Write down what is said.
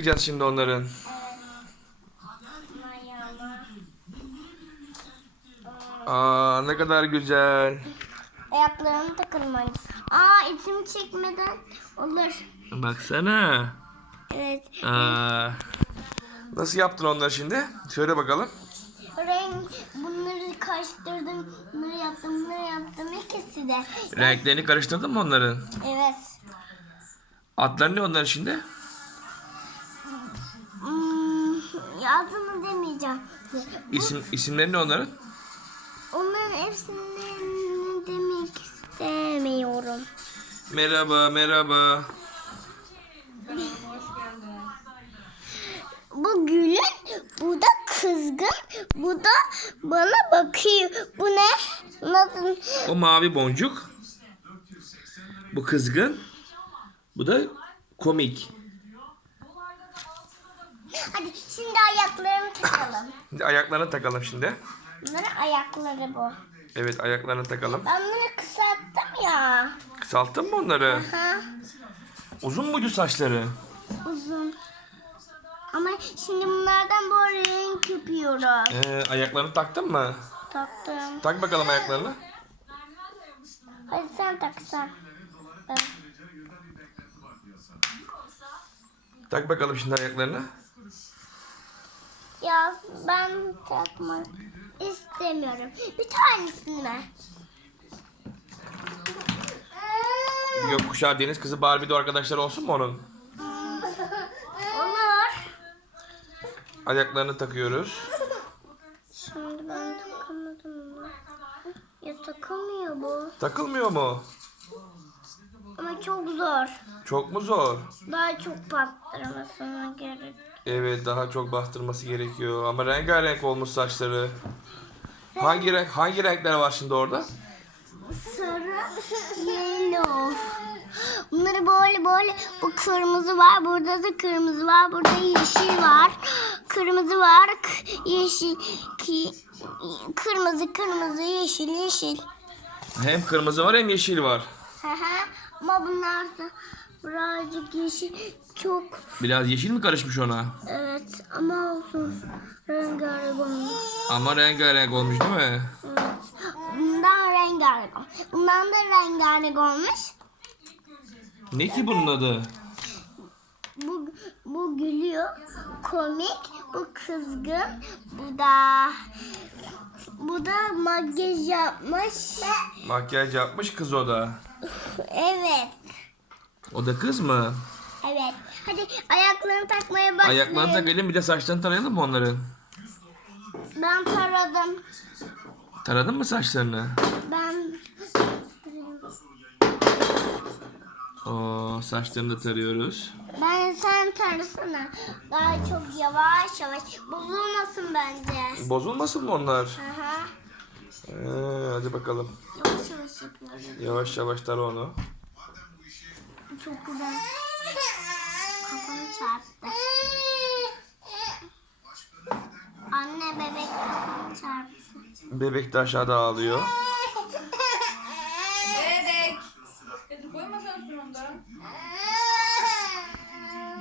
takacağız şimdi onların? Aa ne kadar güzel. Ayaklarımı takılmayı. Aa içimi çekmeden olur. Baksana. Evet. Aa, nasıl yaptın onları şimdi? Söyle bakalım. Renk bunları karıştırdım. Bunları yaptım. Bunları yaptım. İkisi de. Renklerini karıştırdın mı onların? Evet. Adları ne onların şimdi? Adını demeyeceğim. İsim, isimleri ne onların? Onların hepsini demek istemiyorum. Merhaba, merhaba. Bu gülün, bu da kızgın, bu da bana bakıyor. Bu ne? Nasıl? O mavi boncuk. Bu kızgın. Bu da komik. Hadi şimdi ayaklarını takalım. Ayaklarını takalım şimdi. Bunların ayakları bu. Evet ayaklarını takalım. Ben bunları kısalttım ya. Kısalttın mı onları? Ha, Uzun muydu saçları? uzun. Ama şimdi bunlardan bu renk yapıyoruz. Ee, ayaklarını taktın mı? Taktım. Tak bakalım ayaklarını. Hadi sen tak sen. Tak bakalım şimdi ayaklarını. Ya ben takmak istemiyorum. Bir tanesini ver. Gökkuşağı deniz kızı Barbie de arkadaşlar olsun mu onun? Olur. Ayaklarını takıyoruz. Şimdi ben takamadım mı? Ya takamıyor bu. Takılmıyor mu? Ama çok zor. Çok mu zor? Daha çok bastırmasına gerek. Evet daha çok bastırması gerekiyor ama rengarenk olmuş saçları. Hangi renk hangi renkler var şimdi orada? Sarı, yellow. Bunları böyle böyle bu kırmızı var. Burada da kırmızı var. Burada yeşil var. Kırmızı var. Yeşil ki kırmızı kırmızı yeşil yeşil. Hem kırmızı var hem yeşil var. Ama bunlar da birazcık yeşil çok Biraz yeşil mi karışmış ona? evet ama olsun rengarenk olmuş. Ama rengarenk olmuş değil mi? Evet. Bundan rengarenk olmuş. Bundan da rengarenk olmuş. Ne ki bunun adı? Bu, bu gülüyor. Komik. Bu kızgın. Bu da bu da makyaj yapmış. Makyaj yapmış kız o da. Evet. O da kız mı? Evet. Hadi ayaklarını takmaya başlayalım. Ayaklarını takalım bir de saçlarını tarayalım mı onların? Ben taradım. Taradın mı saçlarını? Ben Oo saçlarını da tarıyoruz. ben sen tarasana. Daha çok yavaş yavaş. Bozulmasın bence. Bozulmasın mı onlar? Aha. Ee, hadi bakalım. Yavaş yavaş yapıyorum. Yavaş yavaş dar onu. Çok güzel. Kafamı çarptı. Anne bebek kafamı çarptı. Bebek de aşağıda ağlıyor. Bebek. Hadi koyma sen sonunda.